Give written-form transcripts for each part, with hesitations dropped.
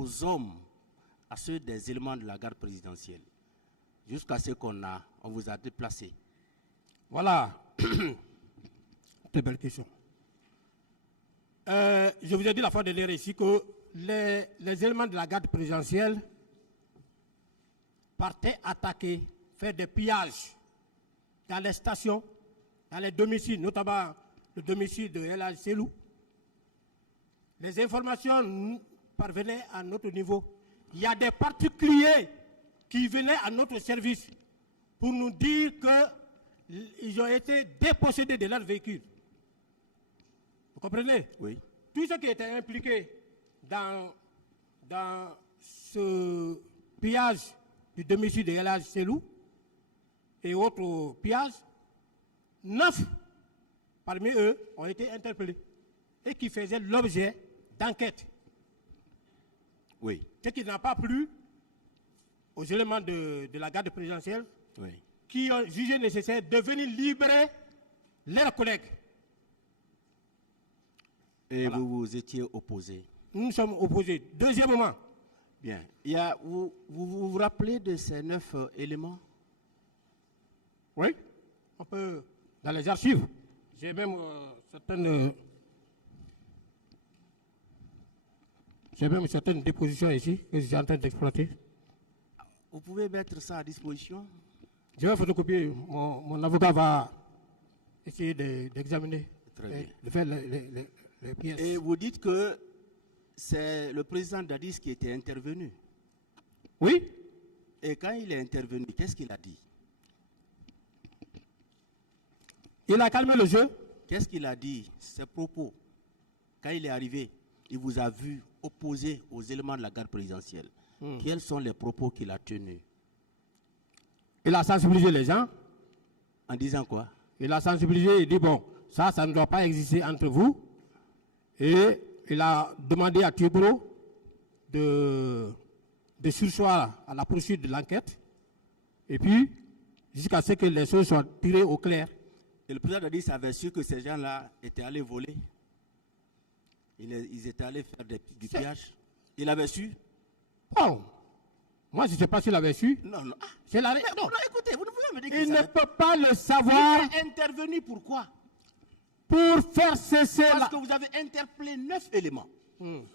vos hommes à ceux des éléments de la garde présidentielle, jusqu'à ce qu'on vous a déplacé? Voilà. Très belle question. Je vous ai dit la fois dernière ici que les éléments de la garde présidentielle partaient attaquer, faire des pillages dans les stations, dans les domiciles, notamment le domicile de El Hadj Selou. Les informations parvenaient à notre niveau. Il y a des particuliers qui venaient à notre service pour nous dire qu'ils ont été dépossédés de leur véhicule. Vous comprenez? Oui. Tous ceux qui étaient impliqués dans ce pillage du domicile de El Hadj Selou et autres pillages, 9 parmi eux ont été interpellés et qui faisaient l'objet d'enquêtes. Oui. Ce qui n'a pas plu aux éléments de la garde présidentielle, Oui. qui ont jugé nécessaire de venir libérer leurs collègues. Et Voilà. vous vous étiez opposé? Nous sommes opposés. Deuxièmement, Bien. Vous rappelez de ces 9 éléments? oui, on peut, dans les archives, j'ai même certaines dépositions ici que je suis en train d'exploiter. Vous pouvez mettre ça à disposition? Je vais photocopier. Mon avocat va essayer d'examiner, de faire les pièces. Et vous dites que c'est le président Dadis qui était intervenu. Oui, Et quand il est intervenu, qu'est-ce qu'il a dit? il a calmé le jeu. Qu'est-ce qu'il a dit? Ses propos. Quand il est arrivé, il vous a vu opposé aux éléments de la garde présidentielle. Quels sont les propos qu'il a tenus? Il a sensibilisé les gens. En disant quoi? Il a sensibilisé, il dit bon, ça ne doit pas exister entre vous. Et il a demandé à Thibault de surseoir à la poursuite de l'enquête. Et puis, jusqu'à ce que les choses soient tirées au clair. Et le président Dadis avait su que ces gens-là étaient allés voler. Ils étaient allés faire du pillage. Il avait su? Bon, moi je ne sais pas s'il avait su. Non, non. C'est la... Non, écoutez, vous ne pouvez me dire Il qu'il ne savait. peut pas le savoir. Il est intervenu pourquoi? Pour faire cesser Parce la... que vous avez interpellé 9 éléments.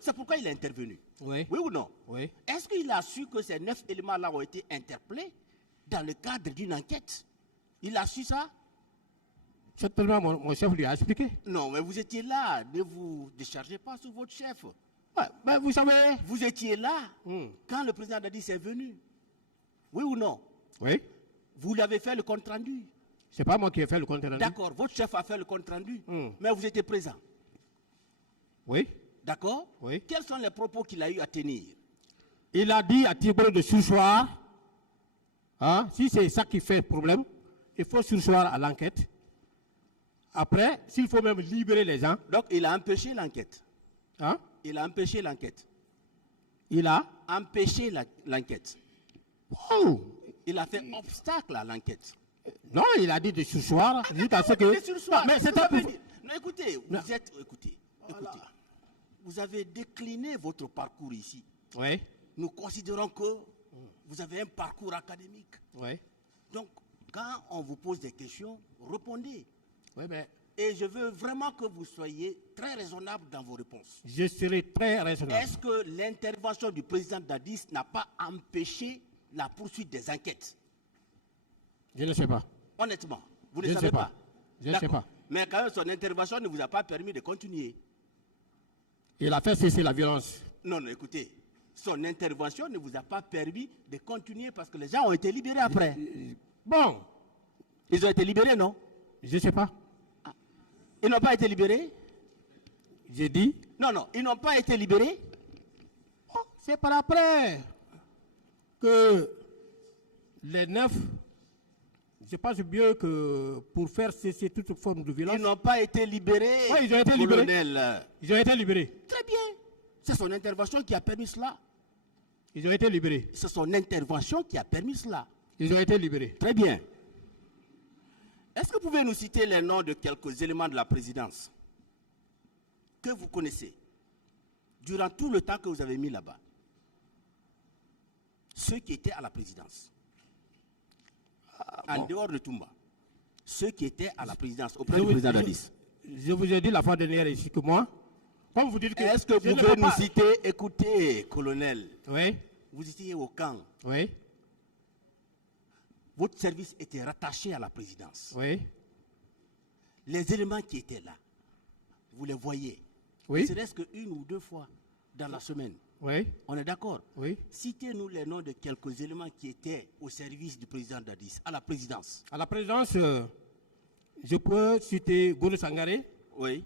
C'est pourquoi il est intervenu. Oui. Oui ou non? Oui. Est-ce qu'il a su que ces 9 éléments-là ont été interpellés dans le cadre d'une enquête? Il a su ça? Certainement, mon chef lui a expliqué. Non, mais vous étiez là. Ne vous déchargez pas sur votre chef. Ouais, ben vous savez... Vous étiez là quand le président Dadis est venu. Oui ou non? Oui. Vous lui avez fait le compte-rendu. C'est pas moi qui ai fait le compte rendu. D'accord, votre chef a fait le compte-rendu, mais vous étiez présent. Oui. D'accord? Oui. Quels sont les propos qu'il a eu à tenir? Il a dit à Thibault de surseoir. Hein, si c'est ça qui fait problème, il faut surseoir à l'enquête. Après, s'il faut même libérer les gens. Donc, il a empêché l'enquête. Hein? Il a empêché l'enquête. Il a empêché l'enquête. Oh. Il a fait obstacle à l'enquête. Non, il a dit de surseoir jusqu'à ce que... Non, mais c'est un... Non, écoutez, vous êtes... Écoutez. Vous avez décliné votre parcours ici. Oui. Nous considérons que vous avez un parcours académique. Oui. Donc, quand on vous pose des questions, répondez. Oui, mais... Et je veux vraiment que vous soyez très raisonnable dans vos réponses. Je serai très raisonnable. Est-ce que l'intervention du président Dadis n'a pas empêché la poursuite des enquêtes? Je ne sais pas. Honnêtement, vous ne Je ne savez sais pas. Je ne sais pas. Mais quand même, son intervention ne vous a pas permis de continuer. Il a fait cesser la violence. Non, non, écoutez. Son intervention ne vous a pas permis de continuer parce que les gens ont été libérés après. Bon. Ils ont été libérés, non? Je ne sais pas. Ils n'ont pas été libérés? J'ai dit? Non, non, ils n'ont pas été libérés. Oh, c'est par après que les 9, je pense bien que pour faire cesser toute forme de violence... Ils n'ont pas été libérés. Oui, ils ont été libérés. Colonel. Ils ont été libérés. Très bien. C'est son intervention qui a permis cela. Ils ont été libérés. C'est son intervention qui a permis cela. Ils ont été libérés. Très bien. Est-ce que vous pouvez nous citer les noms de quelques éléments de la présidence que vous connaissez durant tout le temps que vous avez mis là-bas? ceux qui étaient à la présidence. En dehors de Toumba. Ceux qui étaient à la présidence, auprès du président Dadis. Je vous ai dit la fois dernière ici que moi, comme vous dites que... Est-ce que vous pouvez nous citer, écoutez, colonel, oui, vous étiez au camp, oui, votre service était rattaché à la présidence. oui, Les éléments qui étaient là, vous les voyez. oui, Ne serait-ce qu'une ou deux fois dans la semaine. oui, On est d'accord? oui. Citez-nous les noms de quelques éléments qui étaient au service du président Dadis, à la présidence. À la présidence, je peux citer Gono Sangaré, Oui.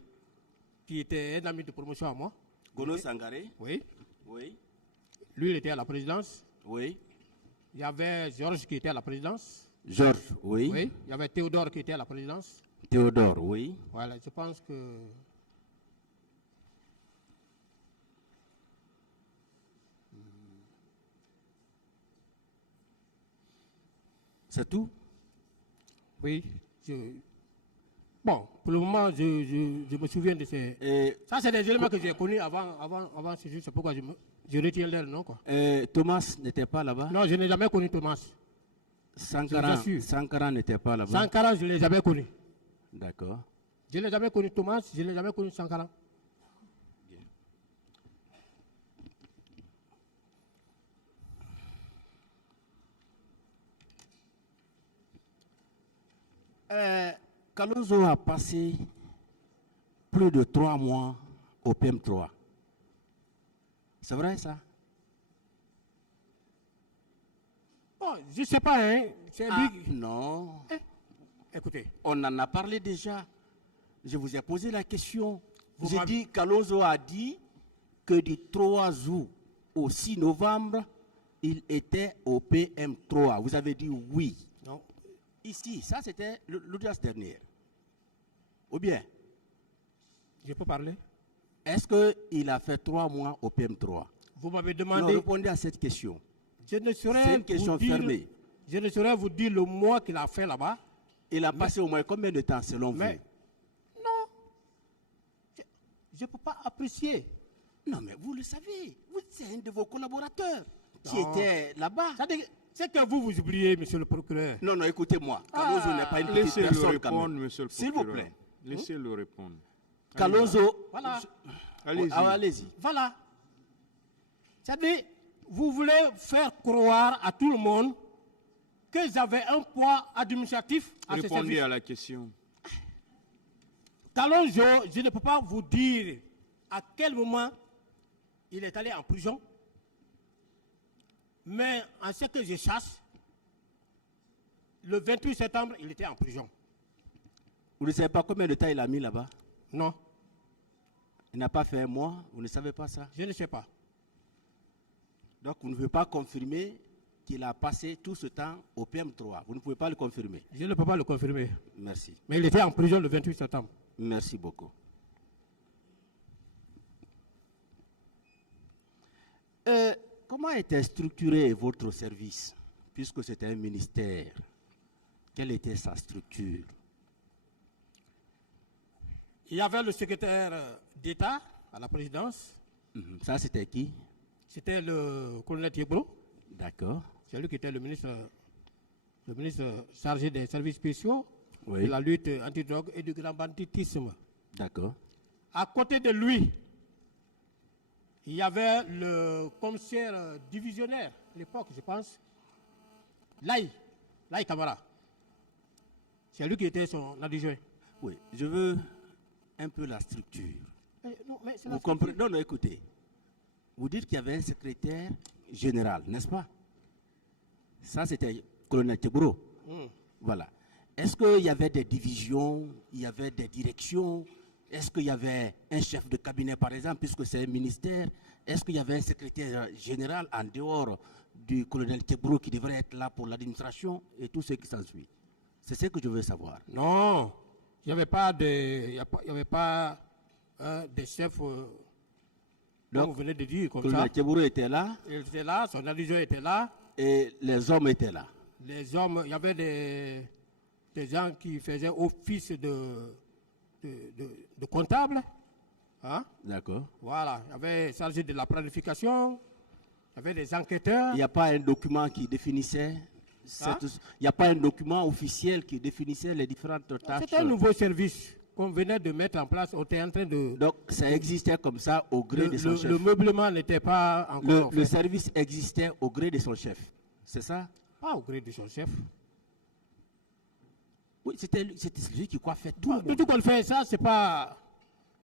qui était un ami de promotion à moi. Gono Sangaré. Oui. Oui. Lui, il était à la présidence. Oui. Il y avait Georges qui était à la présidence. Georges, oui. Oui. Il y avait Théodore qui était à la présidence. Théodore, oui. Voilà, je pense que... C'est tout? Oui. Bon, pour le moment, je me souviens de ces... Ça, c'est des éléments que j'ai connus avant ce jour. C'est pourquoi je retiens leur nom, quoi. Thomas n'était pas là-bas? Non, je n'ai jamais connu Thomas. Sankara n'était pas là-bas? Sankara, je ne l'ai jamais connu. D'accord. Je n'ai jamais connu Thomas, je n'ai jamais connu Sankara. Kalonzo a passé plus de 3 mois au PM3. C'est vrai ça? Oh, je ne sais pas, hein. C'est lui. Non. Écoutez. On en a parlé déjà. Je vous ai posé la question. J'ai dit, Kalonzo a dit que du 3 août au 6 novembre, il était au PM3. Vous avez dit oui. Non. Ici, ça c'était l'audience dernière. Ou bien? Je peux parler? Est-ce qu'il a fait 3 mois au PM3? Vous m'avez demandé... Non, répondez à cette question. C'est une question fermée. Je ne saurais vous dire le mois qu'il a fait là-bas. Il a passé au moins combien de temps selon vous? Non. Je ne peux pas apprécier. Non, mais vous le savez. C'est un de vos collaborateurs qui était là-bas. C'est que vous oubliez, monsieur le procureur. Non, non, écoutez-moi. Kalonzo n'est pas une petite personne quand même. Monsieur le procureur. S'il vous plaît. Laissez-le répondre. Kalonzo. Voilà. Allez-y. Allez-y. Voilà. C'est-à-dire, vous voulez faire croire à tout le monde que j'avais un poids administratif à ce service. Répondez à la question. Kalonzo, je ne peux pas vous dire à quel moment il est allé en prison. Mais en ce que je cherche, le 28 septembre, il était en prison. Vous ne savez pas combien de temps il a mis là-bas? Non. Il n'a pas fait un mois? Vous ne savez pas ça? Je ne sais pas. Donc vous ne pouvez pas confirmer qu'il a passé tout ce temps au PM3. Vous ne pouvez pas le confirmer? Je ne peux pas le confirmer. Merci. Mais il était en prison le 28 septembre. Merci beaucoup. Comment était structuré votre service, puisque c'était un ministère? Quelle était sa structure? Il y avait le secrétaire d'État à la présidence. Ça, c'était qui? C'était le colonel Thiebro. D'accord. C'est lui qui était le ministre chargé des services spéciaux, Oui. de la lutte antidrogue et du grand banditisme. D'accord. À côté de lui, il y avait le commissaire divisionnaire, à l'époque, je pense, Laï Kamara. C'est lui qui était son adjoint. Oui, je veux un peu la structure. Non, mais c'est Vous comprenez? Non, non, écoutez. Vous dites qu'il y avait un secrétaire général, n'est-ce pas? Ça, c'était le colonel Tebro. Voilà. Est-ce qu'il y avait des divisions, il y avait des directions? Est-ce qu'il y avait un chef de cabinet, par exemple, puisque c'est un ministère? Est-ce qu'il y avait un secrétaire général en dehors du colonel Tebro qui devrait être là pour l'administration et tout ce qui s'ensuit? C'est ce que je veux savoir. Non, il n'y avait pas de chefs, comme vous venez de dire, comme le ça. colonel Tebro était là. Il était là, son adjoint était là. Et les hommes étaient là. Les hommes, il y avait des gens qui faisaient office de comptable. Hein? D'accord. Voilà, il y avait chargé de la planification, il avait des enquêteurs. Il n'y a pas un document qui définissait... Il n'y a pas un document officiel qui définissait les différentes tâches. C'était un nouveau service qu'on venait de mettre en place. On était en train de... Donc, ça existait comme ça au gré de son chef. Le meublement n'était pas encore... Le service existait au gré de son chef. C'est ça? Pas au gré de son chef. Oui, c'était celui qui coiffait tout. De tout qu'on fait, ça, c'est pas...